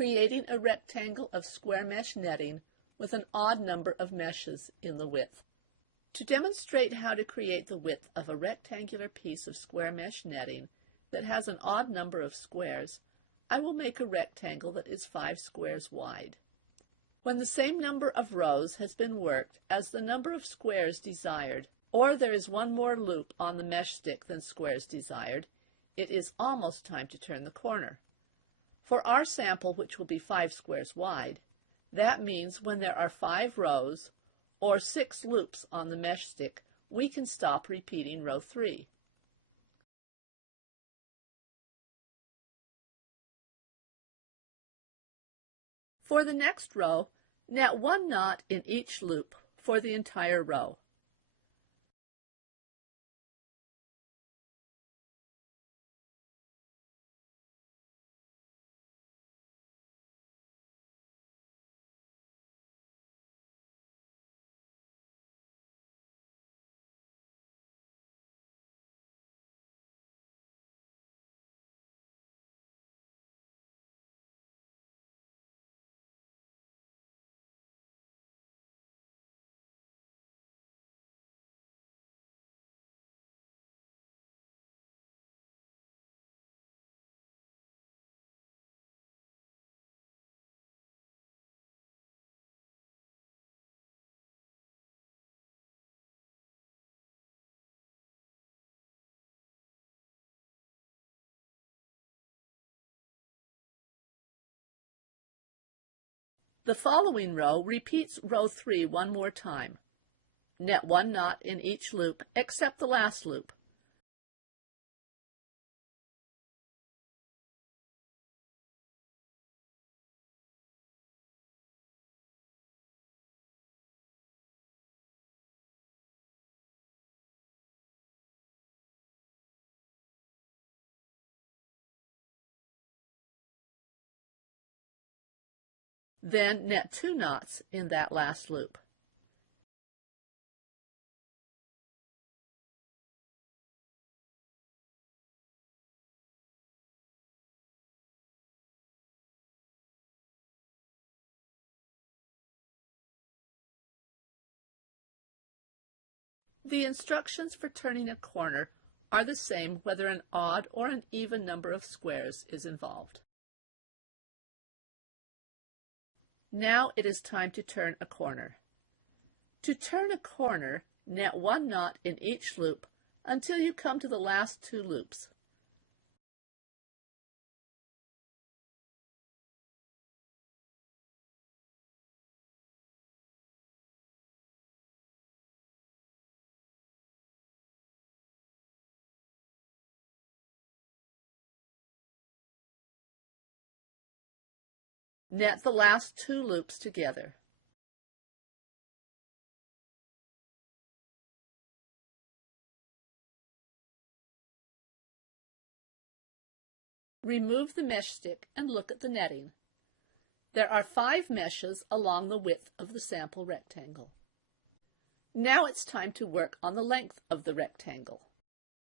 creating a rectangle of square mesh netting with an odd number of meshes in the width. To demonstrate how to create the width of a rectangular piece of square mesh netting that has an odd number of squares, I will make a rectangle that is 5 squares wide. When the same number of rows has been worked as the number of squares desired, or there is one more loop on the mesh stick than squares desired, it is almost time to turn the corner. For our sample, which will be 5 squares wide, that means when there are 5 rows or 6 loops on the mesh stick, we can stop repeating row 3. For the next row, net 1 knot in each loop for the entire row. The following row repeats row 3 one more time. Net 1 knot in each loop except the last loop. Then net 2 knots in that last loop. The instructions for turning a corner are the same whether an odd or an even number of squares is involved. Now it is time to turn a corner. To turn a corner, net 1 knot in each loop until you come to the last 2 loops. Net the last 2 loops together. Remove the mesh stick and look at the netting. There are 5 meshes along the width of the sample rectangle. Now it's time to work on the length of the rectangle.